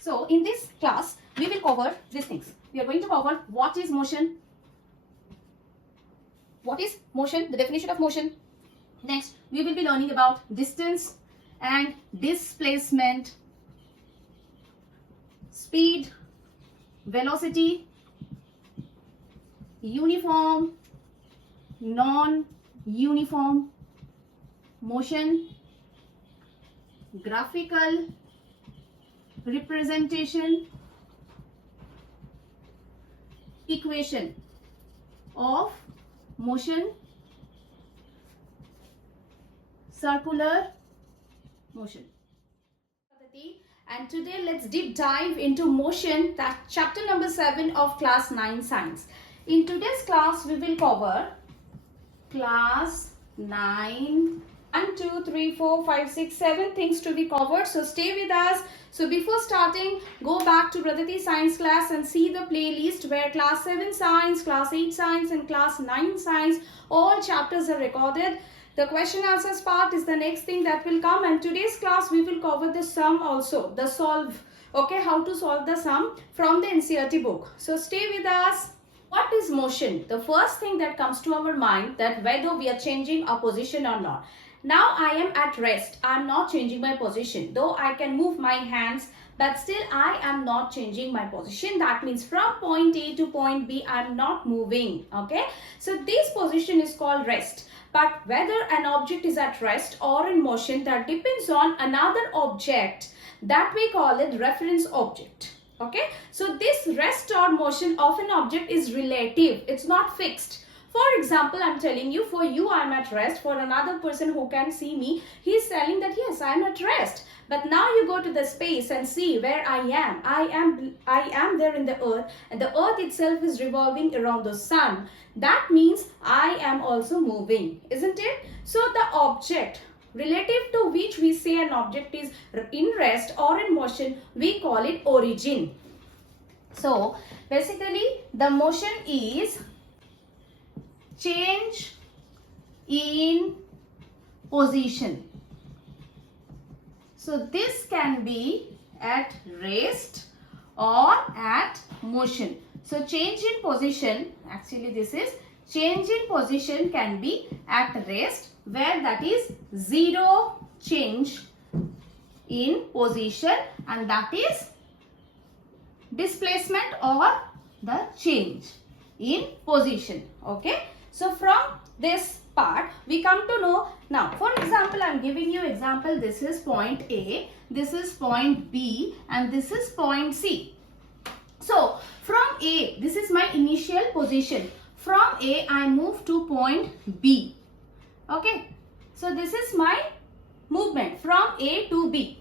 So in this class, we will cover these things. We are going to cover what is motion, the definition of motion. Next, we will be learning about distance and displacement, speed, velocity, uniform, non-uniform motion, graphical representation, equation of motion, circular motion. And today let's deep dive into motion, that chapter number 7 of class 9 science. In today's class we will cover class 9 1, 2, 3, 4, 5, 6, 7 things to be covered. So stay with us. So before starting, go back to Bratati Science class and see the playlist where class 7 science, class 8 science and class 9 science, all chapters are recorded. The question answers part is the next thing that will come, and today's class we will cover the sum also, the solve, okay, how to solve the sum from the NCERT book. So stay with us. What is motion? The first thing that comes to our mind, that whether we are changing our position or not. Now I am at rest. I am not changing my position. Though I can move my hands, but still I am not changing my position. That means from point A to point B, I am not moving. Okay. So this position is called rest. But whether an object is at rest or in motion, that depends on another object that we call it reference object. Okay. So this rest or motion of an object is relative. It's not fixed. For example, I'm telling you, for you I'm at rest. For another person who can see me, he's telling that yes, I'm at rest. But now you go to the space and see where I am. I am there in the earth, and the earth itself is revolving around the sun. That means I am also moving, isn't it? So the object relative to which we say an object is in rest or in motion, we call it origin. So basically the motion is change in position. So this can be at rest or at motion. So change in position, actually this is change in position can be at rest, where that is zero change in position, and that is displacement or the change in position. Okay. So from this part we come to know, now for example I am giving you example, this is point A, this is point B and this is point C. So from A, this is my initial position. From A I move to point B. Okay. So this is my movement from A to B.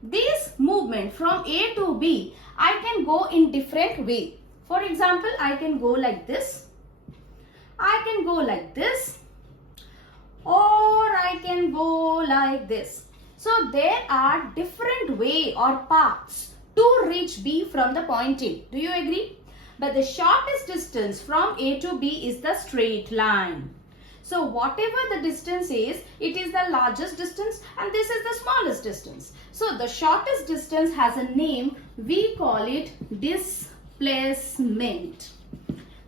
This movement from A to B I can go in different way. For example, I can go like this, I can go like this, or I can go like this. So there are different way or paths to reach B from the point A. Do you agree? But the shortest distance from A to B is the straight line. So whatever the distance is, it is the largest distance and this is the smallest distance. So the shortest distance has a name, we call it displacement.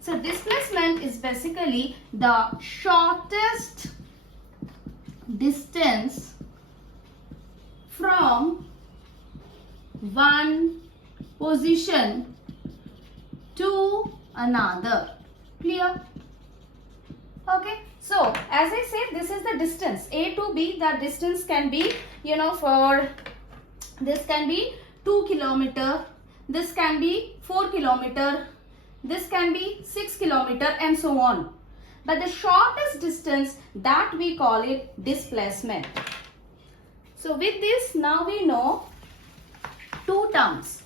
So displacement is basically the shortest distance from one position to another. Clear? Okay. So as I said, this is the distance A to B. The distance can be, for this can be 2 kilometer, this can be 4 kilometer, this can be 6 kilometer and so on. But the shortest distance, that we call it displacement. So with this, now we know two terms,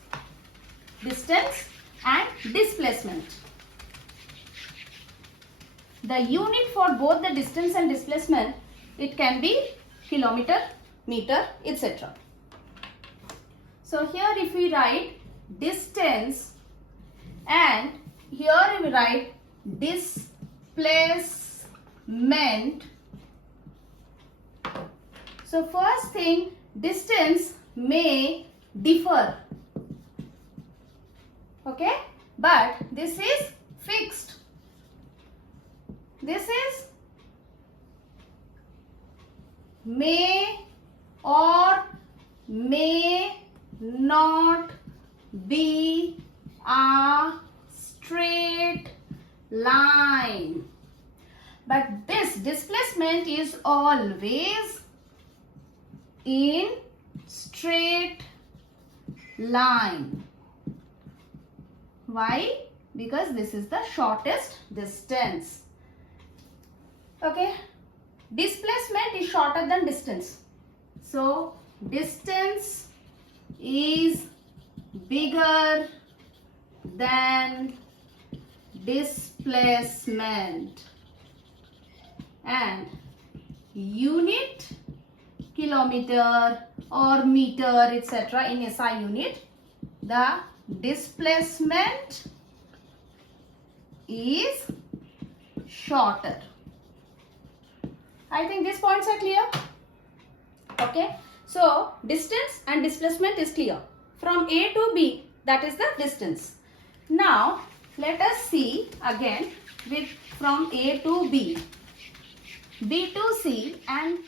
distance and displacement. The unit for both the distance and displacement, it can be kilometer, meter, etc. So here if we write distance and here we write displacement. So first thing, distance may differ Okay, but this is fixed. This is may or may not be a straight line, but this displacement is always in straight line. Why? Because this is the shortest distance. Okay, displacement is shorter than distance, so distance is bigger than displacement, and unit kilometer or meter etc. in SI unit, the displacement is shorter. I think these points are clear. Okay, so distance and displacement is clear. From A to B, that is the distance. Now let us see again with from A to B, B to C and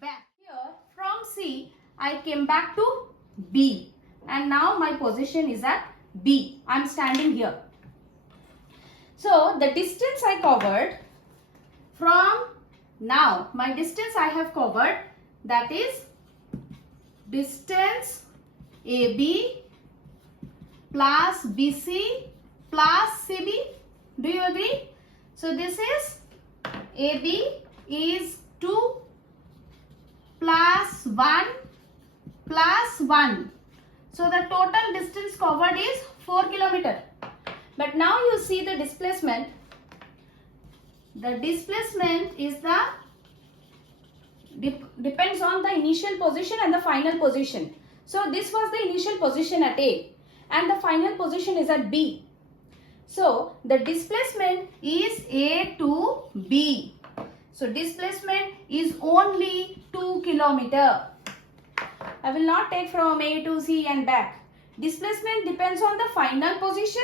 back. Here from C I came back to B, and now my position is at B. I am standing here. So the distance I covered from now, my distance I have covered, that is distance AB plus BC plus CB. Do you agree? So this is AB is 2 plus 1 plus 1. So the total distance covered is 4 km. But now you see the displacement. The displacement is the depends on the initial position and the final position. So this was the initial position at A and the final position is at B. So the displacement is A to B. So displacement is only 2 km. I will not take from A to C and back. Displacement depends on the final position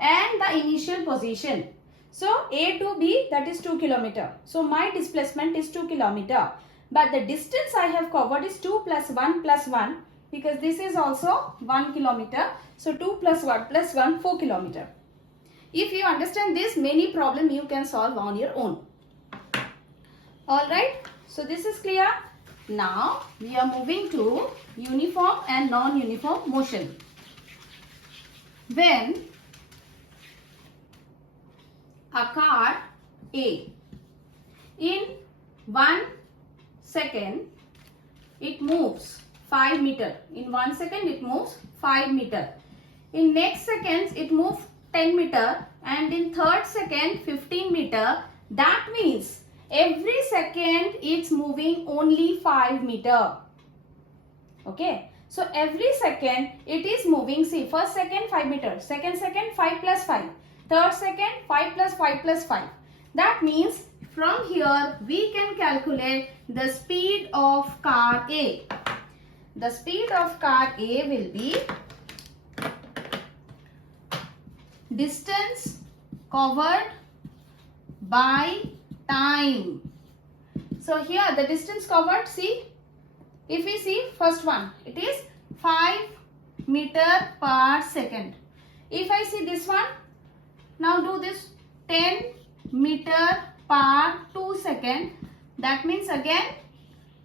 and the initial position. So A to B, that is 2 km. So my displacement is 2 km. But the distance I have covered is 2 plus 1 plus 1, because this is also 1 km. So 2 plus 1 plus 1, 4 km. If you understand this, many problems you can solve on your own. Alright. So this is clear. Now we are moving to uniform and non-uniform motion. When a car A, in 1 second it moves 5 meter. In 1 second it moves 5 meter. In next seconds it moves 10 meter, and in third second 15 meter. That means every second it's moving only 5 meter. Okay. So every second it is moving, see, first second 5 meter, second 5 plus 5. Third second 5 plus 5 plus 5. That means from here we can calculate the speed of car A. The speed of car A will be distance covered by time. So here the distance covered, see, if we see first one, it is 5 meter per second. If I see this one, now do this 10 meter per 2 second. That means again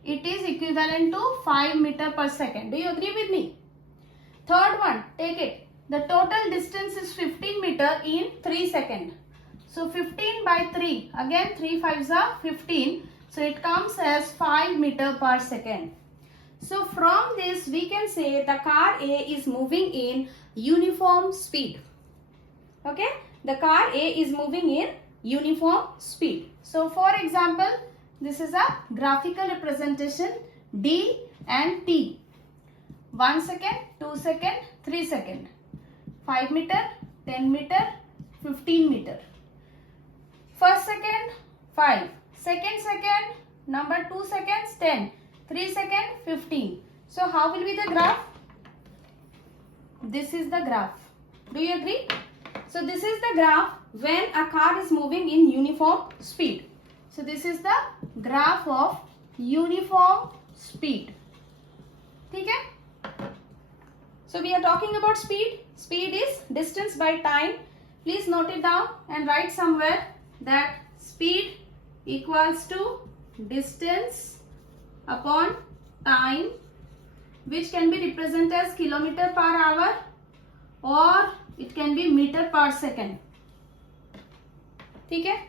it is equivalent to 5 meter per second. Do you agree with me? Third one, take it. The total distance is 15 meter in 3 seconds. So 15 by 3. Again 3 5s are 15. So it comes as 5 meter per second. So from this we can say the car A is moving in uniform speed. Okay. The car A is moving in uniform speed. So for example, this is a graphical representation D and T. 1 second, 2 second, 3 second. 5 meter, 10 meter, 15 meter. First second, 5. Second second, number 2 seconds, 10. 3 second, 15. So how will be the graph? This is the graph. Do you agree? So this is the graph when a car is moving in uniform speed. So this is the graph of uniform speed. Okay? So we are talking about speed. Speed is distance by time. Please note it down and write somewhere that speed equals to distance upon time, which can be represented as kilometer per hour or it can be meter per second. Okay?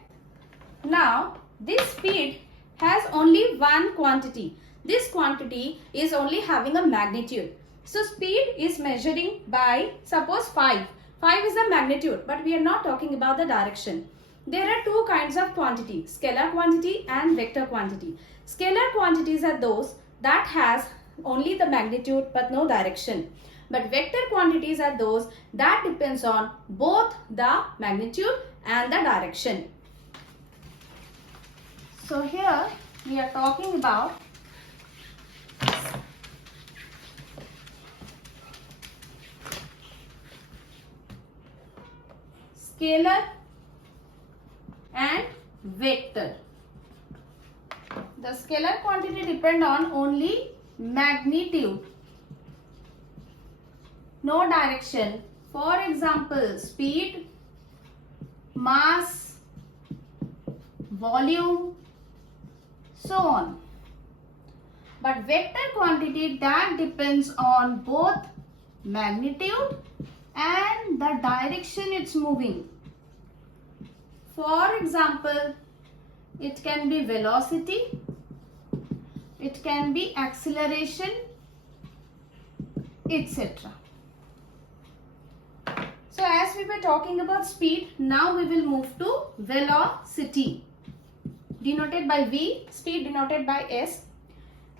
Now this speed has only one quantity. This quantity is only having a magnitude. So speed is measuring by, suppose 5. 5 is the magnitude, but we are not talking about the direction. There are two kinds of quantity, scalar quantity and vector quantity. Scalar quantities are those that has only the magnitude but no direction. But vector quantities are those that depends on both the magnitude and the direction. So here we are talking about scalar and vector. The scalar quantity depend on only magnitude, no direction. For example, speed, mass, volume, so on. But vector quantity that depends on both magnitude and the direction it's moving. For example, it can be velocity, it can be acceleration, etc. So as we were talking about speed, now we will move to velocity, denoted by V, speed denoted by S.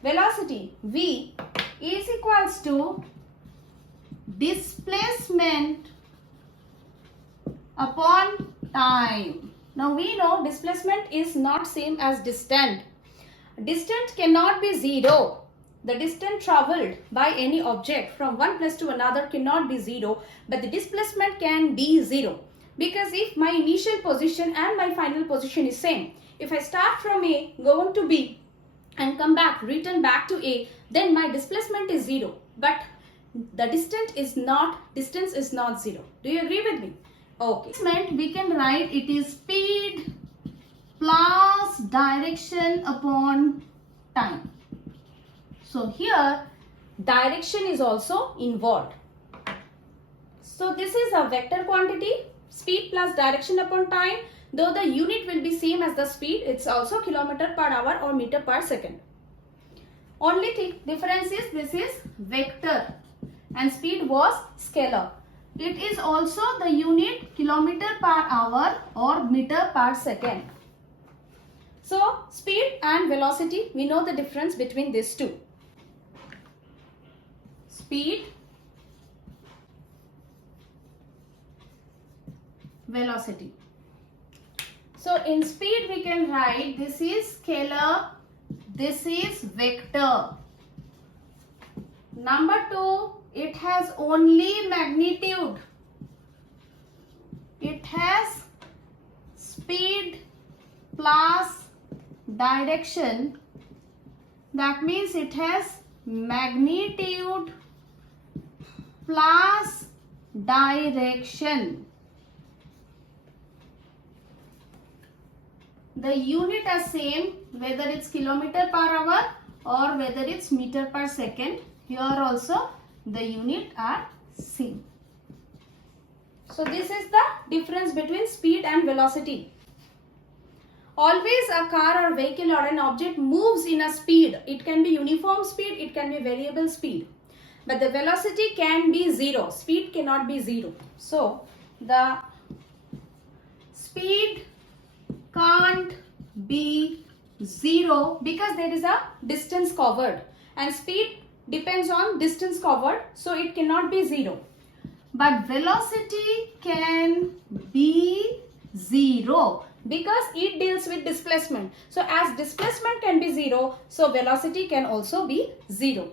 Velocity V is equals to displacement upon time. Now we know displacement is not same as distance. Distance cannot be zero. The distance traveled by any object from one place to another cannot be zero, but the displacement can be zero. Because if my initial position and my final position is same, if I start from A, go on to B and come back, return back to A, then my displacement is zero. But the distance is not zero. Do you agree with me? Okay. Displacement we can write it is speed plus direction upon time. So here direction is also involved. So this is a vector quantity, speed plus direction upon time. Though the unit will be same as the speed, it's also kilometer per hour or meter per second. Only difference is this is vector and speed was scalar. It is also the unit kilometer per hour or meter per second. So speed and velocity, we know the difference between these two. Speed, velocity. So in speed we can write this is scalar, this is vector. Number 2, it has only magnitude. It has speed plus direction. That means it has magnitude plus direction. The unit are same whether it's kilometer per hour or whether it's meter per second. Here also the unit are same. So this is the difference between speed and velocity. Always a car or vehicle or an object moves in a speed. It can be uniform speed, it can be variable speed. But the velocity can be zero. Speed cannot be zero. So the speed can't be zero because there is a distance covered, and speed depends on distance covered, so it cannot be zero. But velocity can be zero because it deals with displacement. So as displacement can be zero, so velocity can also be zero.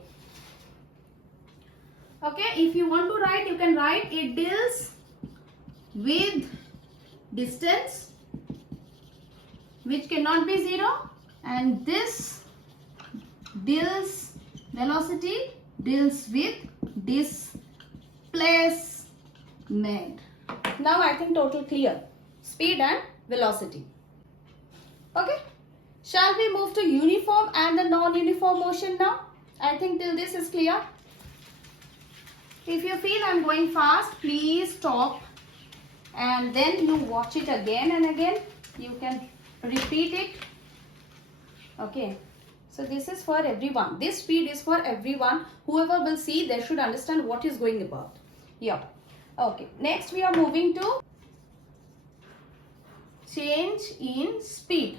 Okay, if you want to write, you can write it deals with distance which cannot be 0, and this deals velocity deals with displacement. Now I think total clear. Speed and velocity. Okay. Shall we move to uniform and the non-uniform motion now? I think till this is clear. If you feel I am going fast, please stop and then you watch it again and again. You can repeat it. Okay. So this is for everyone. This speed is for everyone. Whoever will see, they should understand what is going about. Yeah. Okay. Next we are moving to change in speed.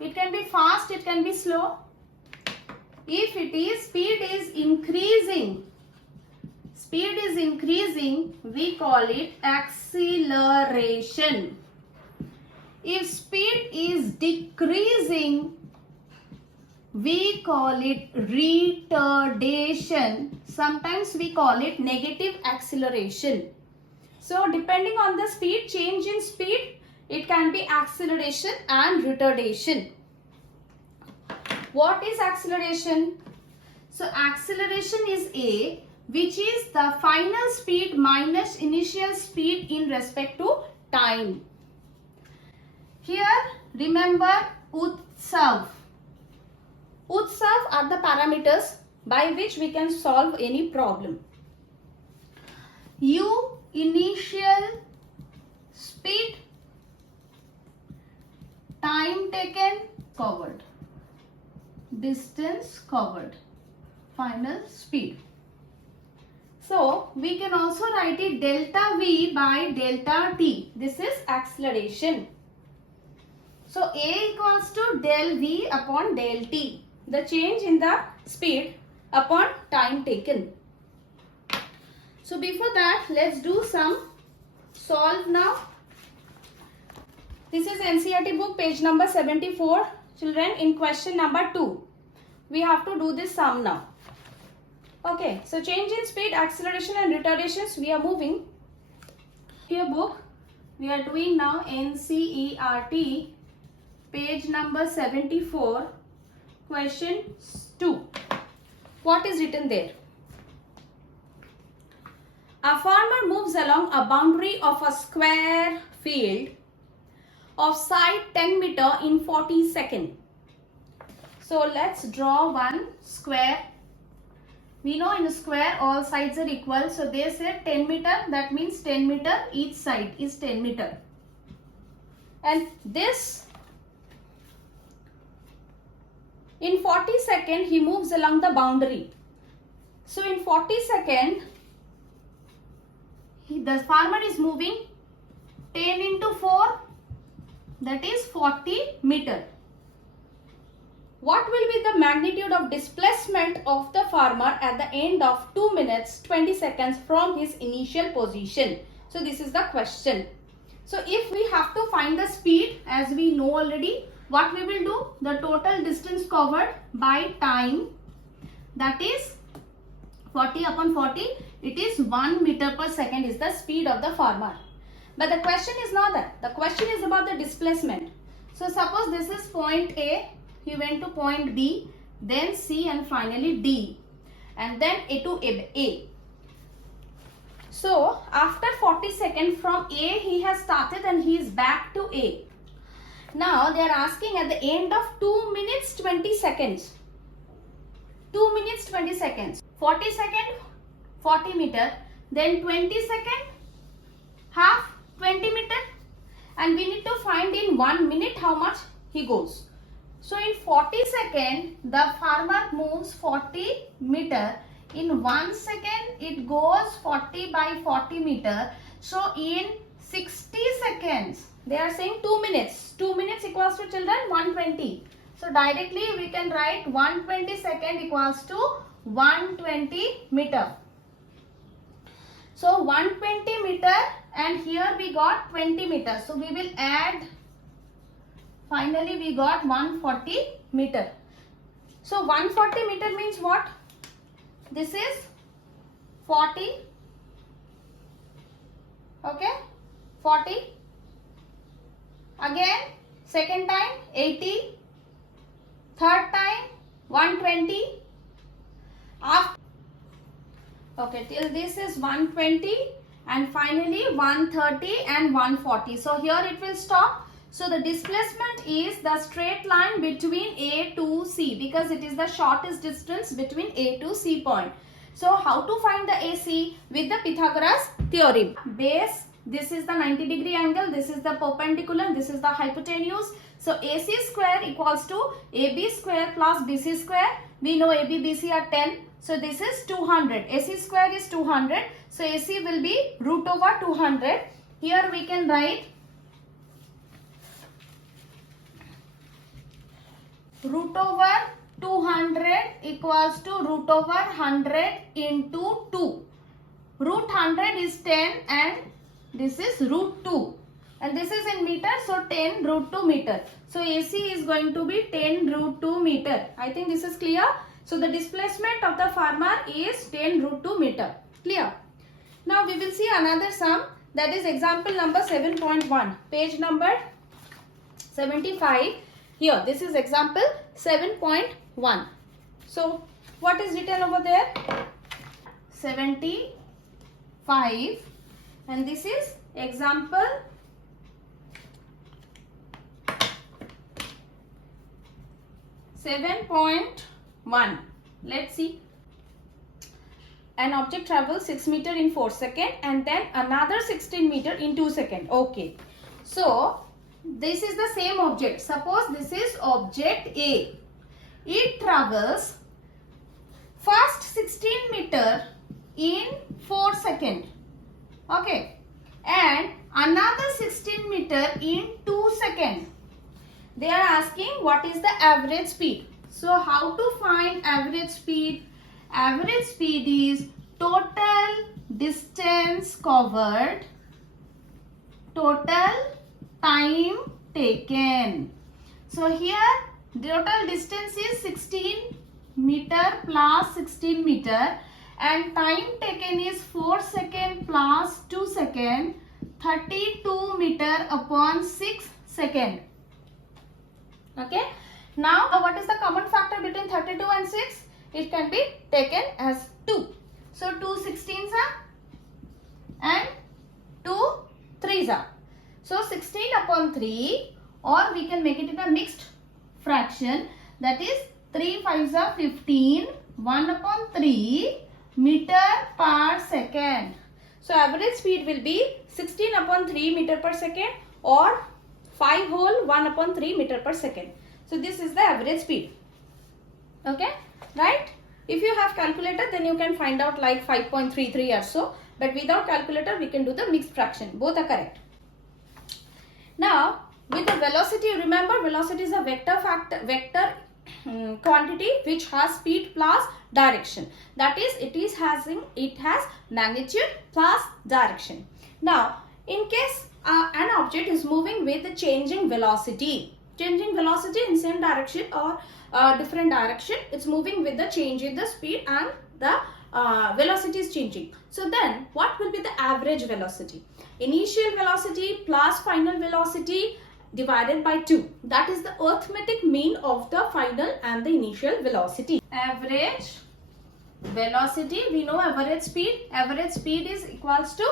It can be fast, it can be slow. If it is speed is increasing, we call it acceleration. If speed is decreasing, we call it retardation. Sometimes we call it negative acceleration. So depending on the speed, change in speed, it can be acceleration and retardation. What is acceleration? So acceleration is A, which is the final speed minus initial speed in respect to time. Here remember Utsav. Utsav are the parameters by which we can solve any problem. U initial speed, time taken covered, distance covered, final speed. So we can also write it delta V by delta T. This is acceleration. So A equals to del V upon del T. The change in the speed upon time taken. So before that, let's do some solve now. This is NCERT book, page number 74. Children, in question number 2, we have to do this sum now. Okay, so change in speed, acceleration and retardations, we are moving. Here book, we are doing now NCERT, page number 74, question 2. What is written there? A farmer moves along a boundary of a square field of side 10 meter in 40 seconds. So let's draw one square. We know in a square all sides are equal. So they said 10 meter, that means 10 meter each side is 10 meter. And this, in 40 seconds he moves along the boundary. So in 40 seconds the farmer is moving 10 into 4, that is 40 meter. What will be the magnitude of displacement of the farmer at the end of 2 minutes 20 seconds from his initial position? So this is the question. So if we have to find the speed, as we know already, what we will do? The total distance covered by time, that is 40 upon 40, it is 1 meter per second is the speed of the farmer. But the question is not that. The question is about the displacement. So suppose this is point A, he went to point B, then C and finally D, and then A to A. So after 40 seconds from A he has started and he is back to A. Now they are asking at the end of 2 minutes 20 seconds. 2 minutes 20 seconds. 40 seconds, 40 meter, then 20 seconds, half 20 meter, and we need to find in 1 minute how much he goes. So in 40 seconds the farmer moves 40 meter. In 1 second it goes 40 by 40 meter. So in 60 seconds, they are saying 2 minutes. 2 minutes equals to, children, 120. So directly we can write 120 second equals to 120 meter. So 120 meter, and here we got 20 meters. So we will add, finally we got 140 meter. So 140 meter means what? This is 40. Okay. 40. Again, second time 80. Third time 120. After, okay, till this is 120 and finally 130 and 140. So here it will stop. So the displacement is the straight line between A to C because it is the shortest distance between A to C point. So how to find the AC? With the Pythagoras theorem. Base, this is the 90-degree angle, this is the perpendicular, this is the hypotenuse. So AC square equals to AB square plus BC square. We know AB, BC are 10. So this is 200. AC square is 200. So AC will be root over 200. Here we can write root over 200 equals to root over 100 into 2. Root 100 is 10 and this is root 2. And this is in meter, so 10 root 2 meter. So AC is going to be 10 root 2 meter. I think this is clear. So the displacement of the farmer is 10 root 2 meter. Clear? Now we will see another sum, that is example number 7.1. Page number 75. Here, this is example 7.1. So what is written over there? 75, and this is example 7.1. Let's see. An object travels 6 meter in 4 seconds and then another 16 meter in 2 seconds. Okay. So this is the same object. Suppose this is object A. It travels first 16 meter in 4 seconds. Okay. And another 16 meter in 2 seconds. They are asking what is the average speed. So how to find average speed? Average speed is total distance covered, total time taken. So here total distance is 16 meter plus 16 meter and time taken is 4 seconds plus 2 seconds, 32 meter upon 6 seconds. Okay. Now what is the common factor between 32 and 6? It can be taken as 2. So 2 16s are and 2 3s are. So 16 upon 3, or we can make it in a mixed fraction, that is 3 5s are 15, 1 upon 3 meter per second. So average speed will be 16 upon 3 meter per second or 5 whole 1 upon 3 meter per second. So this is the average speed. Okay, right? If you have calculator, then you can find out like 5.33 or so. But without calculator, we can do the mixed fraction. Both are correct. Now, with the velocity, remember velocity is a vector quantity which has speed plus direction. That is, it has magnitude plus direction. Now, in case an object is moving with the changing velocity in same direction or different direction, it's moving with the change in the speed and the velocity is changing. So then what will be the average velocity? Initial velocity plus final velocity divided by 2. That is the arithmetic mean of the final and the initial velocity. Average velocity, we know average speed. Average speed is equals to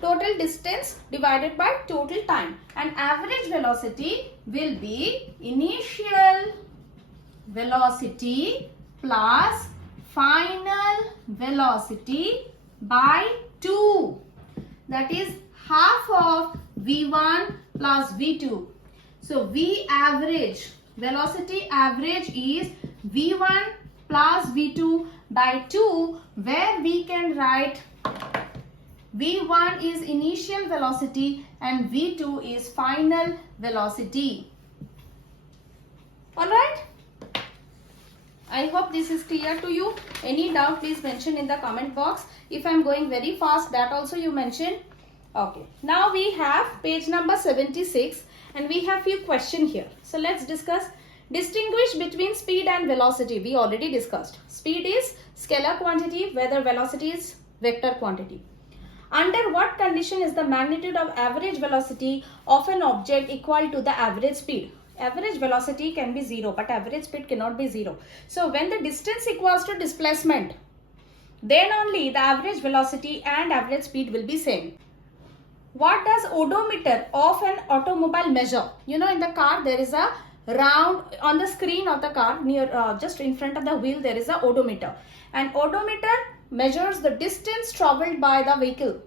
total distance divided by total time. And average velocity will be initial velocity plus final velocity by 2. That is half of V1 plus V2. So V average, velocity average is V1 plus V2 by 2, where we can write V1 is initial velocity and V2 is final velocity. Alright? I hope this is clear to you. Any doubt, please mention in the comment box. If I am going very fast, that also you mention. Okay. Now we have page number 76 and we have few questions here. So let's discuss. Distinguish between speed and velocity. We already discussed. Speed is scalar quantity, whether velocity is vector quantity. Under what condition is the magnitude of average velocity of an object equal to the average speed? Average velocity can be 0, but average speed cannot be 0. So when the distance equals to displacement, then only the average velocity and average speed will be same. What does odometer of an automobile measure? You know, in the car there is a round on the screen of the car, near just in front of the wheel there is a odometer, and odometer measures the distance traveled by the vehicle,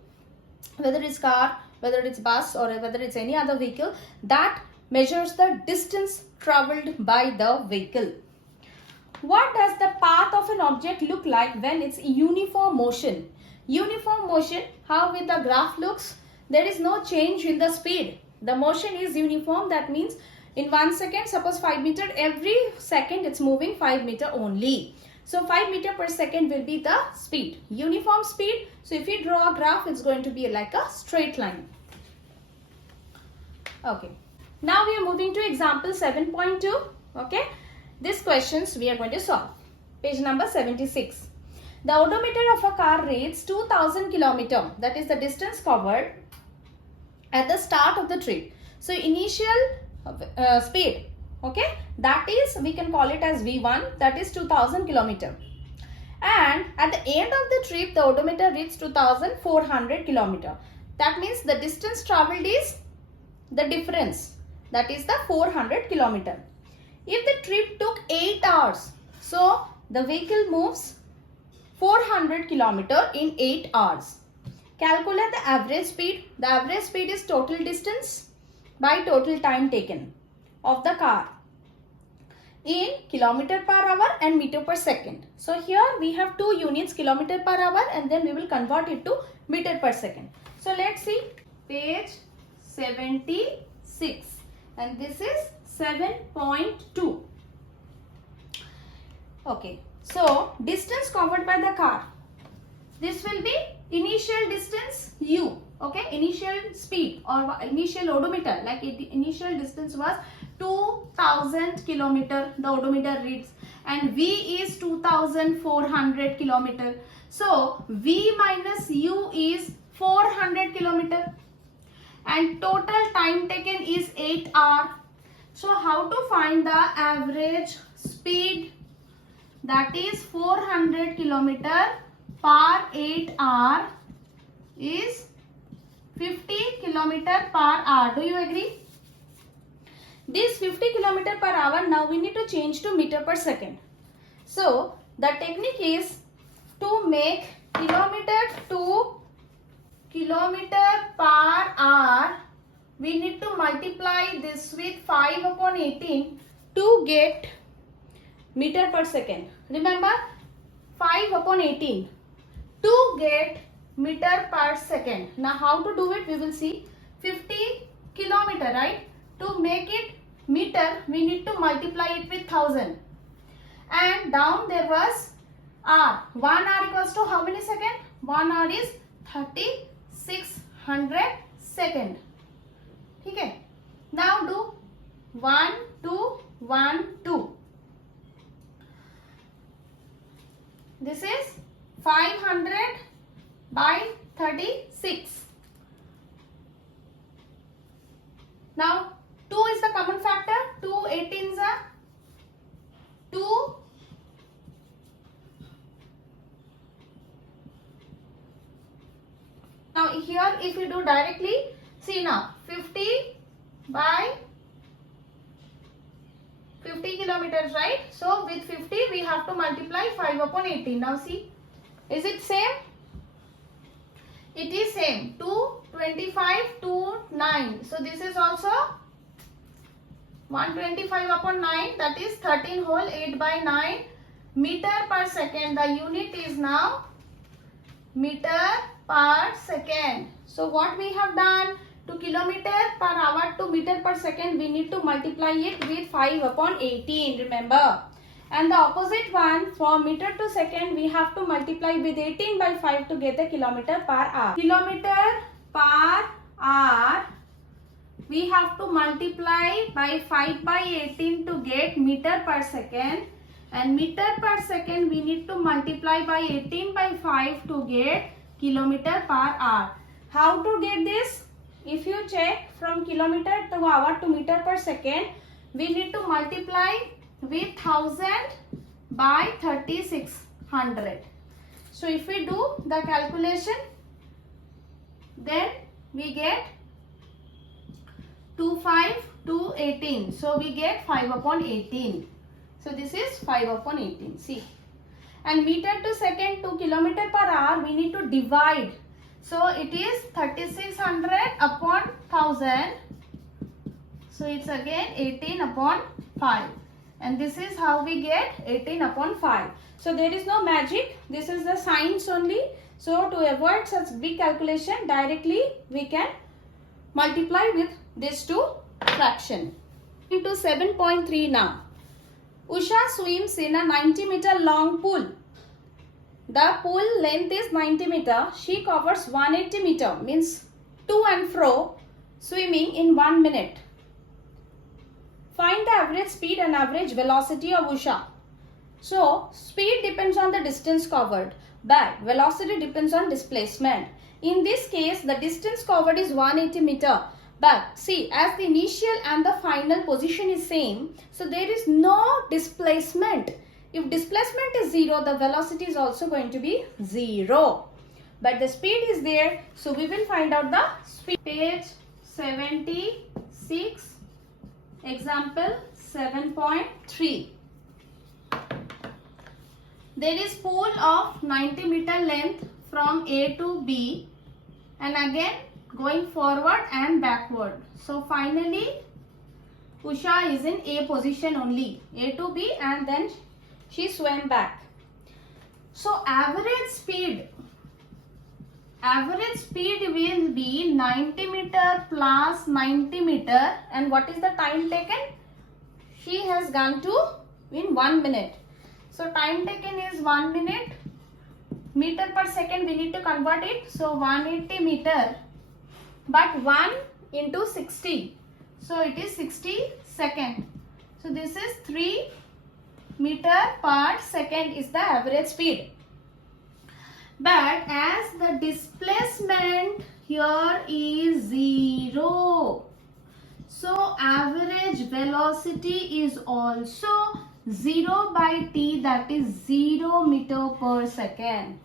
whether it's car, whether it's bus, or whether it's any other vehicle, that measures the distance traveled by the vehicle. What does the path of an object look like when it's uniform motion? Uniform motion, how with the graph looks, there is no change in the speed. The motion is uniform, that means in 1 second, suppose 5 meter, every second it's moving 5 meter only. So 5 meter per second will be the speed, uniform speed. So if you draw a graph, it's going to be like a straight line. Okay. Now we are moving to example 7.2. Okay. These questions we are going to solve. Page number 76. The odometer of a car reads 2000 km. That is the distance covered at the start of the trip. So initial speed, okay, that is, we can call it as V1, that is 2000 km. And at the end of the trip, the odometer reads 2400 km. That means the distance traveled is the difference, that is the 400 km. If the trip took 8 hours, so the vehicle moves 400 km in 8 hours. Calculate the average speed. The average speed is total distance by total time taken of the car in kilometer per hour and meter per second. So here we have two units, kilometer per hour, and then we will convert it to meter per second. So let's see page 76, and this is 7.2. Okay, so distance covered by the car, this will be initial distance u, okay, initial speed or initial odometer, like initial distance was 2000 km, the odometer reads, and v is 2400 km. So v minus u is 400 km, and total time taken is 8 hours. So how to find the average speed? That is 400 km per 8 hour is 50 km per hour. Do you agree? This 50 km per hour, now we need to change to meter per second. So the technique is to make kilometer to kilometer per hour, we need to multiply this with 5 upon 18 to get meter per second. Remember, 5 upon 18 to get meter per second. Now how to do it, we will see. 50 kilometer, right? To make it meter, we need to multiply it with 1000. And down there was hour. 1 hour equals to how many seconds? 1 hour is 3600 seconds. Okay. Now do 1, 2, 1, 2. This is 500 by 36. Now 2 is the common factor. 2 18s are 2. Now here if you do directly, see now 50 by 50 kilometers, right? So with 50 we have to multiply 5 upon 18. Now see, is it same? It is same. 2, 25, 2, 9. So this is also 125 upon 9, that is 13 whole 8 by 9 meter per second. The unit is now meter per second. So what we have done, to kilometer per hour to meter per second, we need to multiply it with 5 upon 18, remember. And the opposite one, from meter to second, we have to multiply with 18 by 5 to get the kilometer per hour. Kilometer per hour, we have to multiply by 5 by 18 to get meter per second. And meter per second, we need to multiply by 18 by 5 to get kilometer per hour. How to get this? If you check from kilometer to hour to meter per second, we need to multiply with 1000 by 3600. So if we do the calculation, then we get 25 to 18. So we get 5 upon 18. So this is 5 upon 18. See. And meter to second to kilometer per hour, we need to divide. So it is 3600 upon 1000. So it's again 18 upon 5. And this is how we get 18 upon 5. So there is no magic. This is the science only. So to avoid such big calculation, directly we can multiply with these two fraction. Into 7.3 now. Usha swims in a 90-meter long pool. The pool length is 90 meter. She covers 180 meter, means to and fro swimming in 1 minute. Find the average speed and average velocity of Usha. So, speed depends on the distance covered, but velocity depends on displacement. In this case, the distance covered is 180 meter. But see, as the initial and the final position is same, so there is no displacement. If displacement is 0, the velocity is also going to be 0. But the speed is there, so we will find out the speed. Page 76, example 7.3. There is pool of 90 meter length from A to B, and again going forward and backward. So finally, Usha is in A position only, A to B, and then she swam back. So average speed will be 90 meter plus 90 meter, and what is the time taken? She has gone to in 1 minute. So time taken is 1 minute. Meter per second we need to convert it. So 180 meter, but 1 into 60. So it is 60 second. So this is 3 meter per second is the average speed. But as the displacement here is 0, so average velocity is also 0 by t, that is 0 meter per second.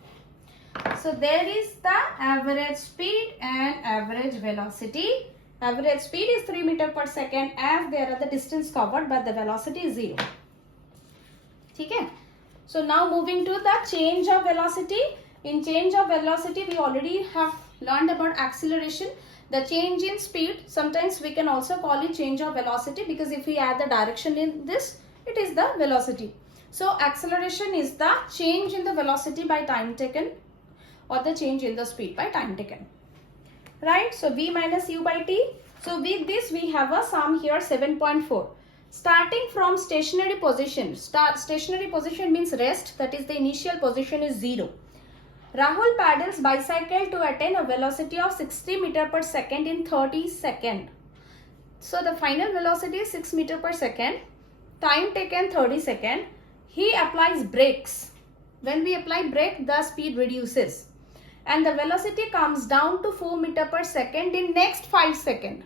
So there is the average speed and average velocity. Average speed is 3 meter per second as there are the distance covered, but the velocity is 0. Okay? So now moving to the change of velocity. In change of velocity, we already have learned about acceleration. The change in speed, sometimes we can also call it change of velocity, because if we add the direction in this, it is the velocity. So acceleration is the change in the velocity by time taken, or the change in the speed by time taken. Right? So v minus u by t. So with this we have a sum here 7.4. Starting from stationary position. Stationary position means rest, that is the initial position is 0. Rahul paddles bicycle to attain a velocity of 60 meter per second in 30 seconds. So the final velocity is 6 meter per second. Time taken 30 seconds. He applies brakes. When we apply brake, the speed reduces. And the velocity comes down to 4 meter per second in next 5 seconds.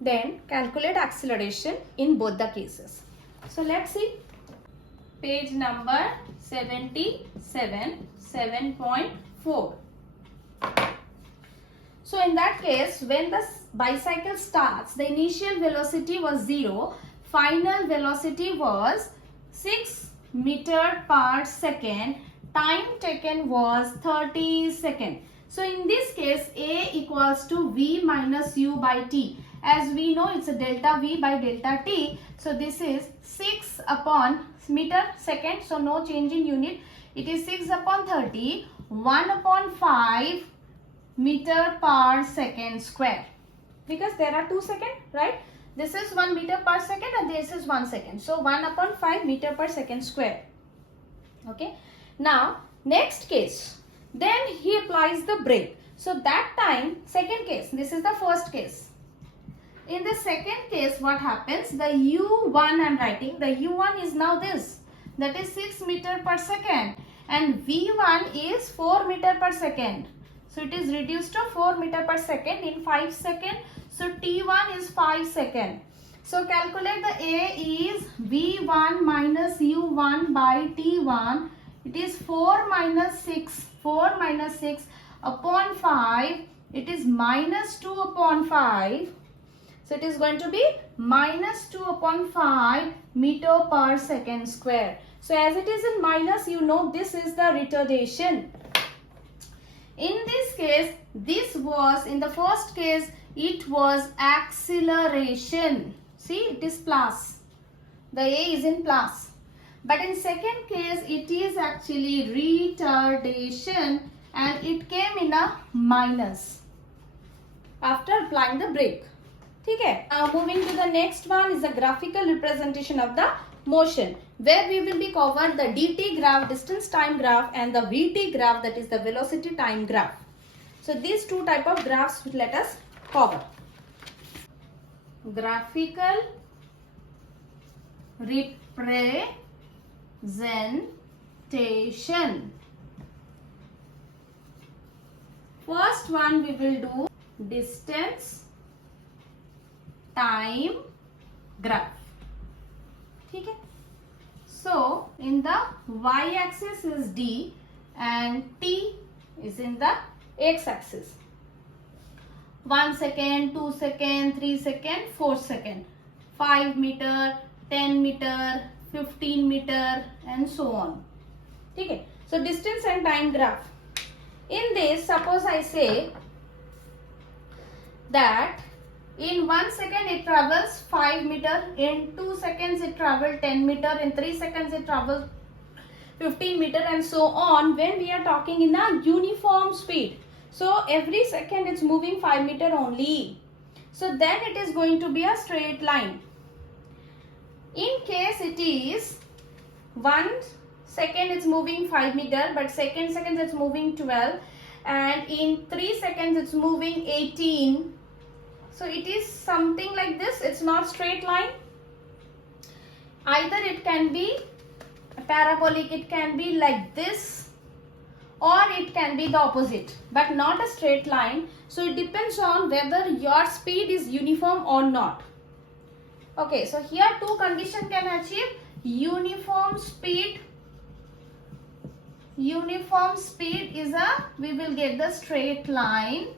Then calculate acceleration in both the cases. So let's see. Page number 77, 7.4. So in that case, when the bicycle starts, the initial velocity was 0. Final velocity was 6 meter per second. Time taken was 30 seconds. So in this case, A equals to V minus U by T. As we know, it's a delta V by delta T. So this is 6 upon meter second. So no change in unit. It is 6 upon 30. 1 upon 5 meter per second square. Because there are 2 seconds, right? This is 1 meter per second and this is 1 second. So 1 upon 5 meter per second square. Okay. Now, next case. Then he applies the brake. So that time, second case. This is the first case. In the second case, what happens? The U1 I am writing. The U1 is now this. That is 6 meter per second. and V1 is 4 meter per second. So it is reduced to 4 meter per second in 5 seconds. So T1 is 5 seconds. So calculate the A is V1 minus U1 by T1. It is 4 minus 6. 4 minus 6 upon 5. It is minus 2 upon 5. So it is going to be minus 2 upon 5 meter per second square. So as it is in minus, you know this is the retardation. In this case, this was, in the first case, it was acceleration. See, it is plus. The A is in plus. But in second case, it is actually retardation and it came in a minus after applying the brake. Okay. Now moving to the next one is the graphical representation of the motion, where we will be covered the dt graph, distance time graph, and the vt graph, that is the velocity time graph. So these two type of graphs let us cover. Graphical representation. First one we will do distance time graph. Okay. So in the y axis is d and t is in the x axis. 1 second, 2 second, 3 second, 4 second, 5 meter, 10 meter, 15 meter, and so on. Okay. So distance and time graph. In this, suppose I say that in 1 second it travels 5 meter, in 2 seconds it travels 10 meter, in 3 seconds it travels 15 meter, and so on, when we are talking in a uniform speed. So every second it's moving 5 meter only. So then it is going to be a straight line. In case it is 1 second it's moving 5 meter, but second it's moving 12, and in 3 seconds it's moving 18. So it is something like this. It's not straight line. Either it can be parabolic, it can be like this, or it can be the opposite, but not a straight line. So it depends on whether your speed is uniform or not. Okay, so here two conditions can achieve. Uniform speed is we will get the straight line.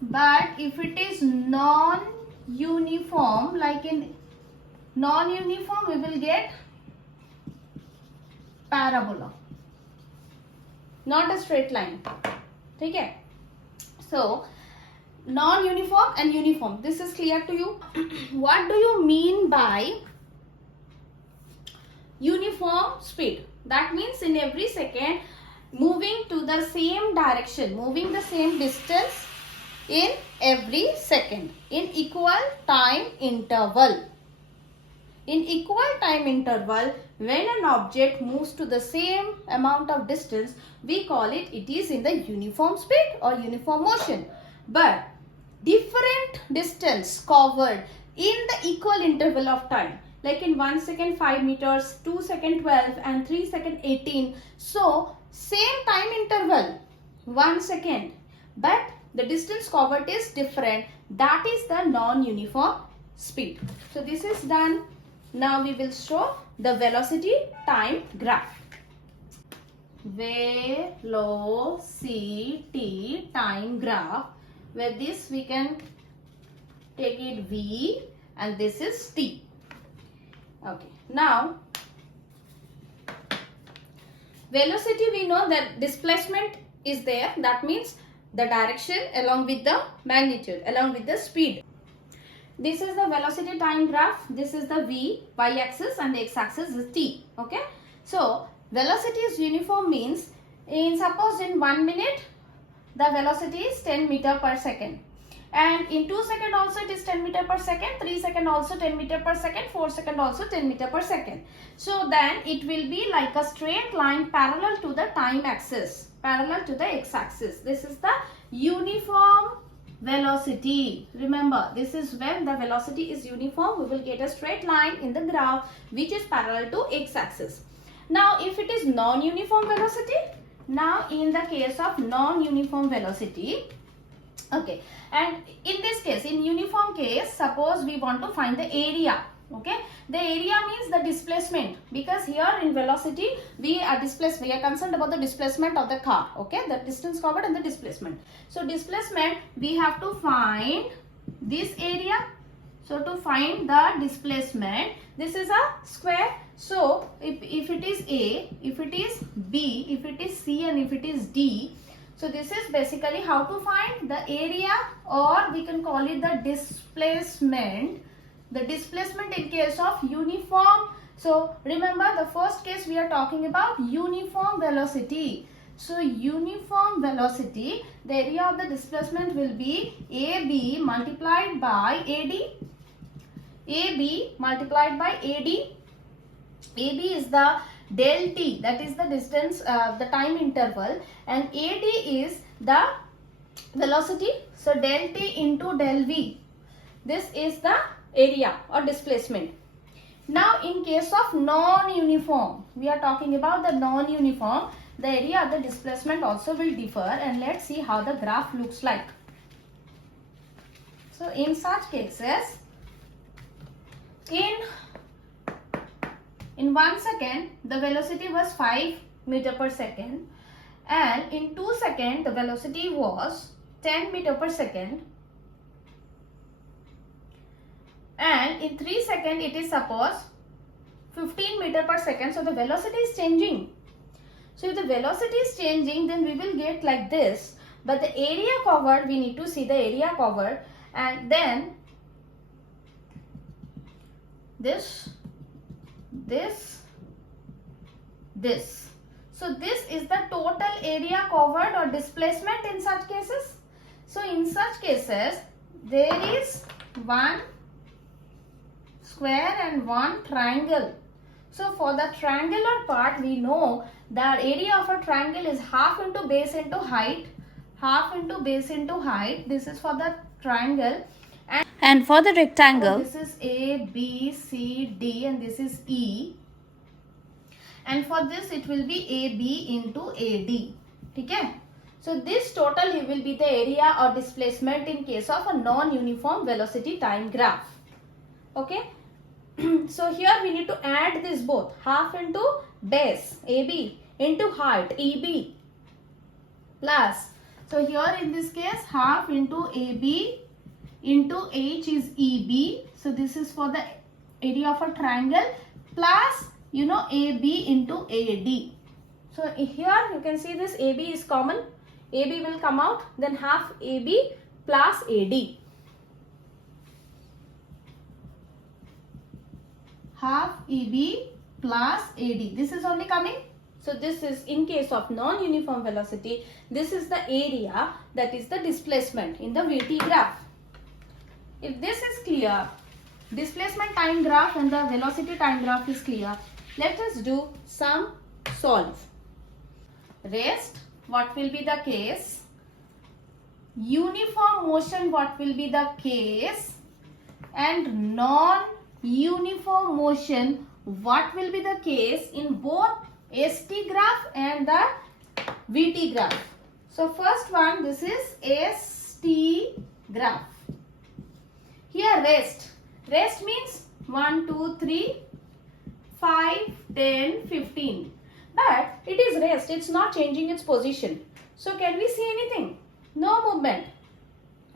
But if it is non-uniform, like in non-uniform, we will get parabola, not a straight line. Okay. So non-uniform and uniform, this is clear to you. What do you mean by uniform speed? That means in every second moving to the same direction, moving the same distance in every second in equal time interval. In equal time interval, when an object moves to the same amount of distance, we call it is in the uniform speed or uniform motion. But different distance covered in the equal interval of time, like in 1 second 5 meters, 2 second 12, and 3 second 18. So same time interval 1 second, but the distance covered is different. That is the non-uniform speed. So this is done. Now we will show the velocity time graph. Velocity time graph, where this we can take it V and this is T. Okay. Now velocity, we know that displacement is there. That means the direction along with the magnitude, along with the speed. This is the velocity time graph. This is the V, y axis, and the x axis is T. Okay. So velocity is uniform means, suppose in 1 minute the velocity is 10 meter per second, and in 2 seconds also it is 10 meter per second, 3 seconds also 10 meter per second, 4 seconds also 10 meter per second. So then it will be like a straight line parallel to the time axis, parallel to the x axis. This is the uniform velocity. Remember, this is when the velocity is uniform, we will get a straight line in the graph which is parallel to x axis. Now if it is non-uniform velocity, now in the case of non-uniform velocity, okay, and in this case, in uniform case, suppose we want to find the area. Okay, the area means the displacement, because here in velocity we are concerned about the displacement of the car. Okay, the distance covered and the displacement. So displacement, we have to find this area. So to find the displacement, this is a square. So if it is A, if it is B, if it is C, and if it is D, so this is basically how to find the area, or we can call it the displacement. The displacement in case of uniform. So remember, the first case we are talking about uniform velocity. So uniform velocity, the area of the displacement will be AB multiplied by AD. AB multiplied by AD. AB is the del t, that is the distance, the time interval, and AD is the velocity. So del t into del V. This is the area or displacement. Now in case of non-uniform, we are talking about the non-uniform, the area of the displacement also will differ, and let's see how the graph looks like. So in such cases, in 1 second the velocity was 5 meter per second, and in 2 seconds the velocity was 10 meter per second, and in 3 seconds it is suppose 15 meter per second. So the velocity is changing. So if the velocity is changing, then we will get like this, but the area covered, we need to see the area covered, and then this. So this is the total area covered or displacement in such cases. So in such cases, there is one square and one triangle. So for the triangular part, we know the area of a triangle is half into base into height, half into base into height. This is for the triangle. And for the rectangle, this is A, B, C, D, and this is E. And for this, it will be AB into AD. Okay? So this total will be the area or displacement in case of a non-uniform velocity time graph. Okay? So here we need to add this both, half into base AB into height EB plus. So here in this case, half into AB into H is EB. So this is for the area of a triangle, plus AB into AD. So here you can see this AB is common. AB will come out, then half AB plus AD. Half EB plus AD. This is only coming. So this is in case of non-uniform velocity. This is the area, that is the displacement in the VT graph. If this is clear, displacement time graph and the velocity time graph is clear, let us do some solve. Rest, what will be the case? Uniform motion, what will be the case? And non-uniform motion, what will be the case in both ST graph and the VT graph? So first one, this is ST graph. Here rest. Rest means 1, 2, 3, 5, 10, 15. But it is rest. It's not changing its position. So can we see anything? No movement.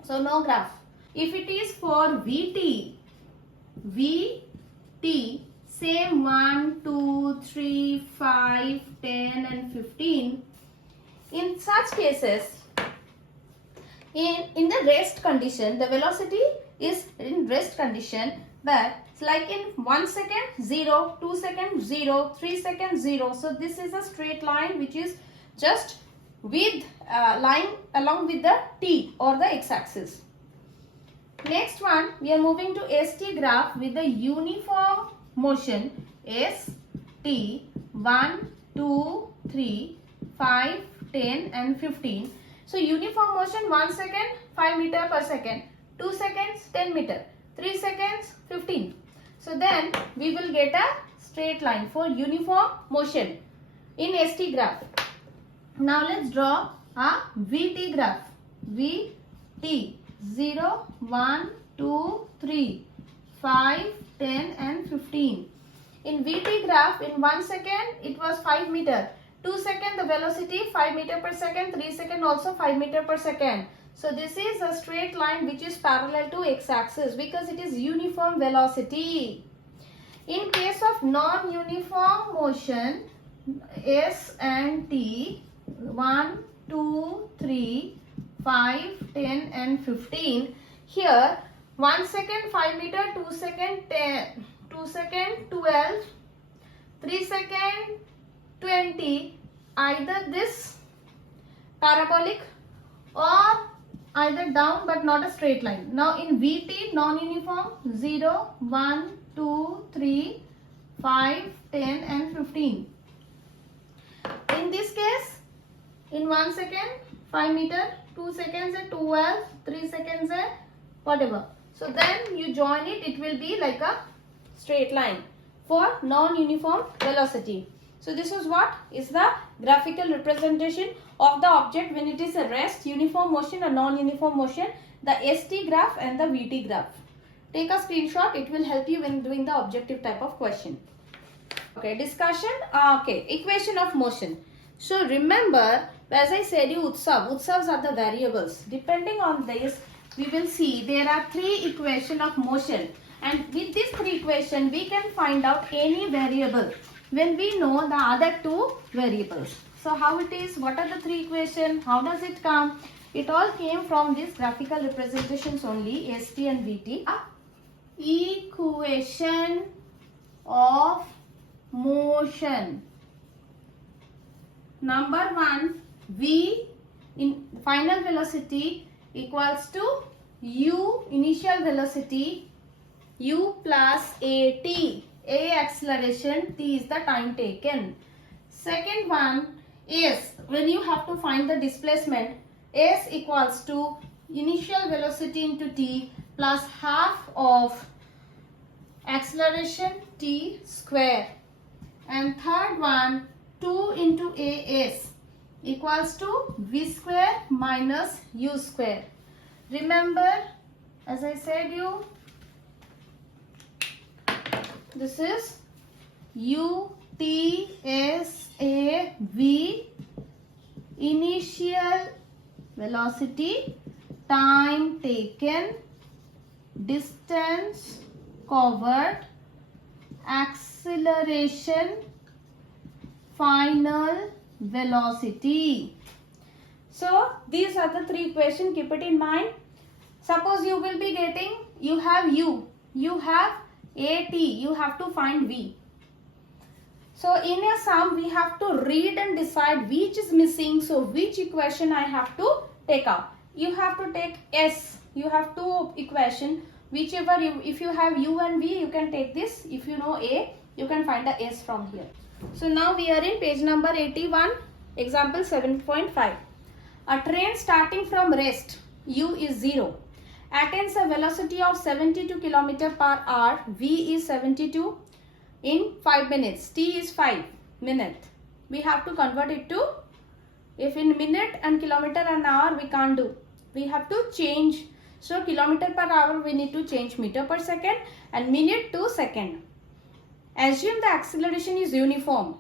So no graph. If it is for VT, same 1, 2, 3, 5, 10 and 15. In such cases, in the rest condition, the velocity is in rest condition, but it's like in 1 second 0, 2 seconds 0, 3 seconds 0. So this is a straight line which is just with line along with the t or the x-axis. Next one, we are moving to ST graph with the uniform motion. ST 1, 2, 3, 5, 10 and 15. So uniform motion 1 second 5 meter per second, 2 seconds 10 meter, 3 seconds 15. So then we will get a straight line for uniform motion in ST graph. Now let's draw a VT graph. VT 0, 1, 2, 3, 5, 10 and 15. In VT graph, in 1 second it was 5 meter. 2 second the velocity 5 meter per second. 3 second also 5 meter per second. So this is a straight line which is parallel to x-axis because it is uniform velocity. In case of non-uniform motion, S and T, 1, 2, 3, 5, 10 and 15. Here 1 second 5 meter, 2 second 10, 2 second 12, 3 second 20. Either this parabolic or either down but not a straight line. Now in VT non-uniform 0, 1, 2, 3, 5, 10 and 15. In this case, in 1 second 5 meter, 2 seconds at 12, 3 seconds at whatever. So then you join it, it will be like a straight line for non-uniform velocity. So this is what is the graphical representation of the object when it is a rest, uniform motion or non-uniform motion, the ST graph and the VT graph. Take a screenshot, it will help you when doing the objective type of question. Okay, discussion. Okay, equation of motion. So remember, as I said you, utsavs are the variables. Depending on this, we will see there are 3 equations of motion, and with these 3 equations we can find out any variable when we know the other 2 variables. So how it is, what are the 3 equations, how does it come? It all came from these graphical representations only, ST and VT. Equation of motion. Number 1, V in final velocity equals to U initial velocity, U plus AT. A acceleration, T is the time taken. Second one is when you have to find the displacement, S equals to initial velocity into T plus half of acceleration T square. And third one, 2 into AS equals to V square minus U square. Remember, as I said you, this is UTSAV, initial velocity, time taken, distance covered, acceleration, final velocity. So these are the 3 equations, keep it in mind. Suppose you will be getting, you have U, you have AT, you have to find V. So in a sum we have to read and decide which is missing, so which equation I have to take out. You have to take S, you have 2 equations, whichever if you have U and V you can take this, if you know A you can find the S from here. So now we are in page number 81, example 7.5. A train starting from rest, U is 0, attains a velocity of 72 km per hour, V is 72 in 5 minutes, T is 5 minutes. We have to convert it to, if in minute and kilometer an hour we can't do, we have to change. So kilometer per hour we need to change meter per second and minute to second. Assume the acceleration is uniform.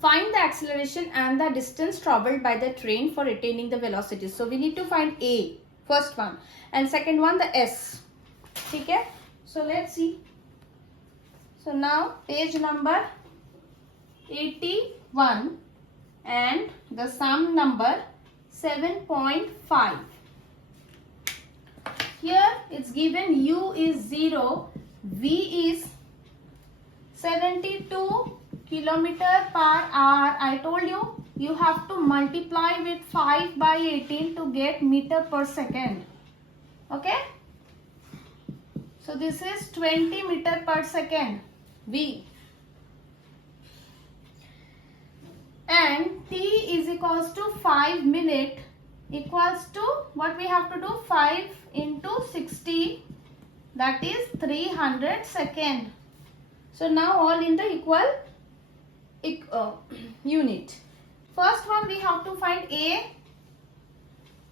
Find the acceleration and the distance traveled by the train for attaining the velocity. So we need to find A, first one, and second one the S. Okay? So let's see. So now page number 81 and the sum number 7.5. Here it's given U is 0, V is 72 kilometer per hour. I told you, you have to multiply with 5 by 18 to get meter per second. Okay? So this is 20 meter per second, V. And T is equals to 5 minute equals to, what we have to do, 5 into 60, that is 300 second. So now all in the equal unit. First one we have to find A.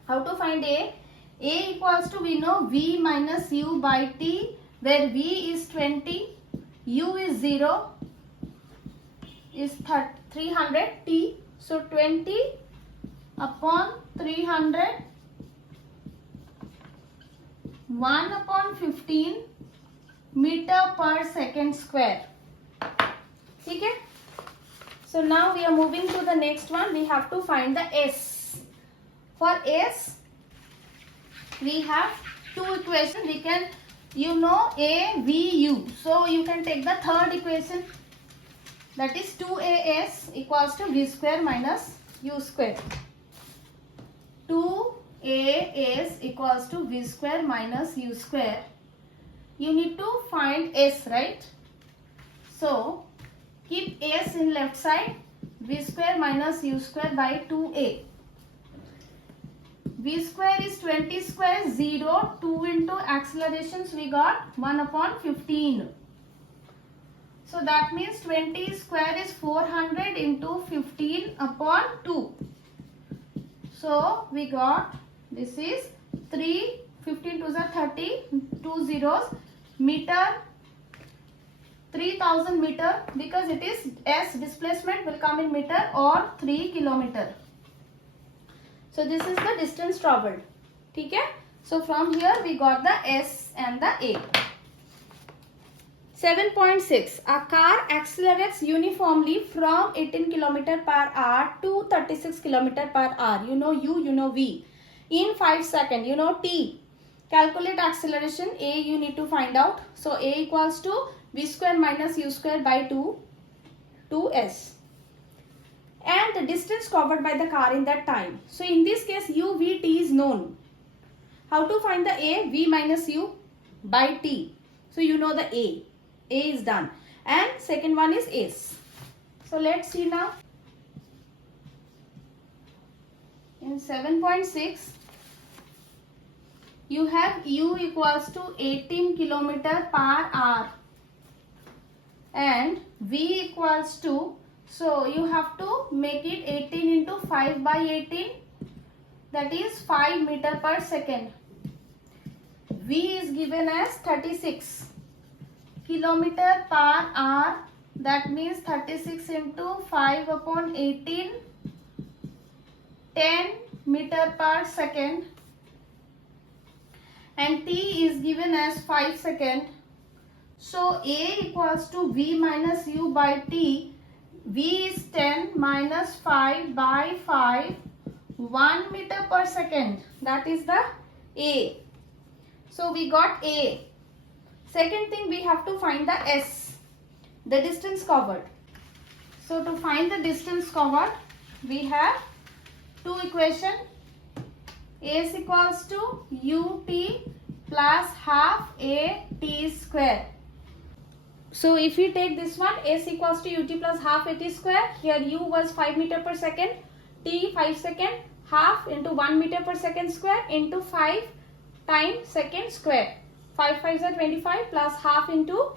How to find A? A equals to, we know, V minus U by T, where V is 20, U is 0, is 300 T. So 20 upon 300, 1 upon 15 meter per second square. Okay? So now we are moving to the next one. We have to find the S. For S, we have two equations. We can, you know, A, V, U. So you can take the third equation. That is 2AS equals to V square minus U square. 2AS equals to V square minus U square. You need to find S, right? So keep S in left side. V square minus U square by 2A. V square is 20 square, 0. 2 into accelerations we got 1 upon 15. So that means 20 square is 400 into 15 upon 2. So we got, this is 3, 15 to the 30, 2 zeros, meter, 3000 meter, because it is S, displacement will come in meter, or 3 kilometer. So this is the distance traveled. Okay? So from here we got the S and the A. 7.6. A car accelerates uniformly from 18 km per hour to 36 km per hour. You know U, you know V. In 5 seconds, you know T. Calculate acceleration. A you need to find out. So A equals to V square minus U square by 2S. And the distance covered by the car in that time. So in this case, U, V, T is known. How to find the A? V minus U by T. So you know the A. A is done. And second one is S. So let's see now. In 7.6, you have U equals to 18 km per hour. And V equals to, so you have to make it 18 into 5 by 18. That is 5 meter per second. V is given as 36 kilometer per hour. That means 36 into 5 upon 18. 10 meter per second. And T is given as 5 seconds. So A equals to V minus U by T. V is 10 minus 5 by 5. 1 meter per second. That is the A. So we got A. Second thing, we have to find the S. The distance covered. So to find the distance covered, we have two equations. S equals to UT plus half AT square. So if we take this one, S equals to UT plus half AT square. Here U was 5 meter per second. T 5 second. Half into 1 meter per second square into 5 times second square. 5 5s are 25 plus half into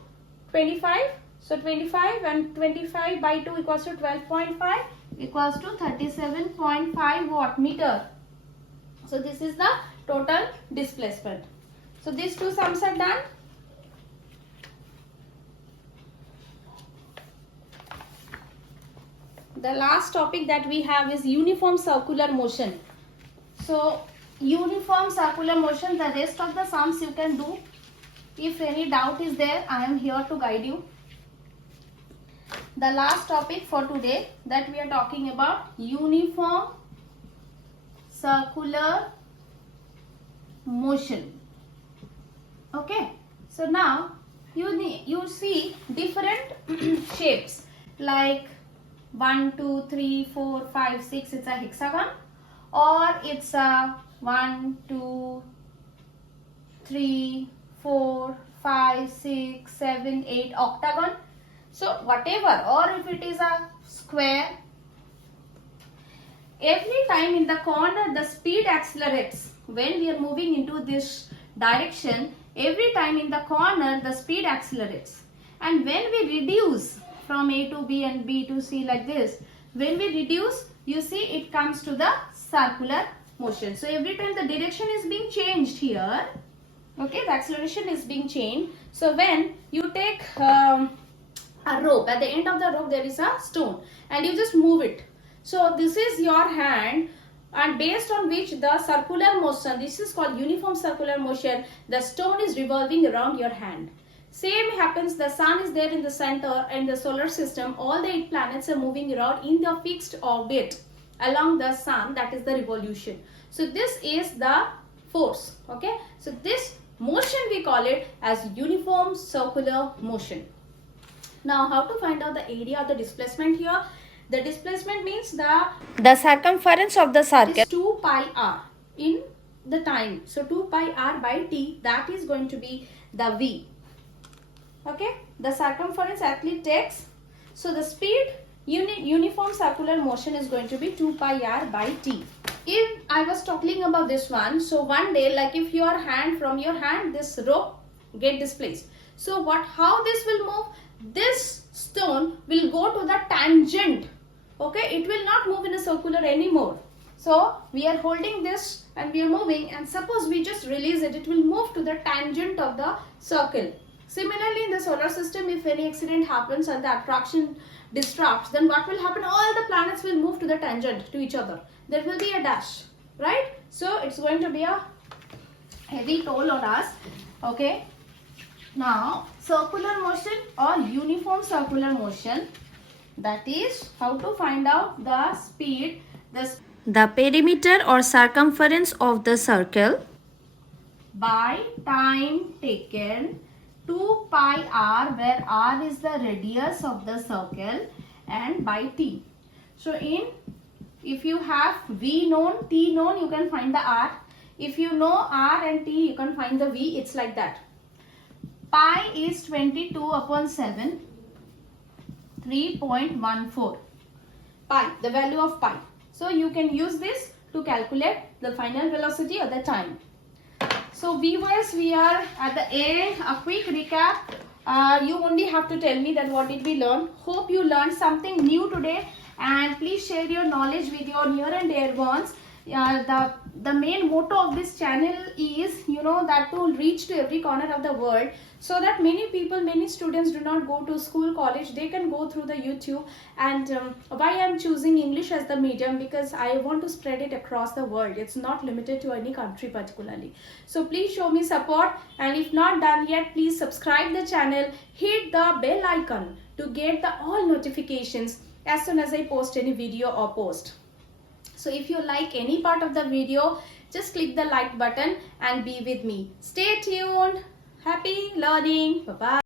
25. So 25 and 25 by 2 equals to 12.5 equals to 37.5 watt meter. So this is the total displacement. So these two sums are done. The last topic that we have is uniform circular motion. So uniform circular motion, the rest of the sums you can do. If any doubt is there, I am here to guide you. The last topic for today that we are talking about, uniform circular motion. Okay, so now you see different shapes like 1, 2, 3, 4, 5, 6. It's a hexagon, or it's a 1, 2, 3, 4, 5, 6, 7, 8 octagon. So whatever, or if it is a square, every time in the corner the speed accelerates. When we are moving into this direction, every time in the corner the speed accelerates. And when we reduce from A to B and B to C like this, when we reduce, you see it comes to the circular motion. So every time the direction is being changed here, okay, the acceleration is being changed. So when you take a rope, at the end of the rope there is a stone and you just move it. So this is your hand, and based on which the circular motion, this is called uniform circular motion, the stone is revolving around your hand. Same happens, the sun is there in the center and the solar system, all the 8 planets are moving around in the fixed orbit along the sun, that is the revolution. So this is the force, okay. So this motion we call it as uniform circular motion. Now how to find out the area of the displacement here? The displacement means the circumference of the circle is 2 pi r in the time. So 2 pi r by t, that is going to be the v. Okay, the circumference athlete takes. So the speed, uniform circular motion is going to be 2 pi r by t. If I was talking about this one, so one day, like if your hand, from your hand, this rope get displaced. So how this will move? This stone will go to the tangent. Okay, it will not move in a circular anymore. So we are holding this and we are moving, and suppose we just release it, it will move to the tangent of the circle. Similarly, in the solar system, if any accident happens and the attraction disrupts, then what will happen? All the planets will move to the tangent to each other. There will be a dash, right? So it's going to be a heavy toll on us. Okay. Now, circular motion or uniform circular motion, that is how to find out the speed, the perimeter or circumference of the circle by time taken, 2 pi r, where r is the radius of the circle, and by t. So if you have v known, t known, you can find the r. If you know r and t, you can find the v. It's like that. Pi is 22 upon 7, 3.14. Pi, the value of pi. So you can use this to calculate the final velocity or the time. So viewers, we are at the end. A quick recap. You only have to tell me that what did we learn. Hope you learned something new today, and please share your knowledge with your near and dear ones. The main motto of this channel is, that to reach to every corner of the world, so that many people, many students do not go to school, college, they can go through the YouTube. And why I am choosing English as the medium, because I want to spread it across the world. It's not limited to any country particularly. So please show me support, and if not done yet, please subscribe the channel, hit the bell icon to get the all notifications as soon as I post any video or post. So if you like any part of the video, just click the like button and be with me. Stay tuned. Happy learning. Bye-bye.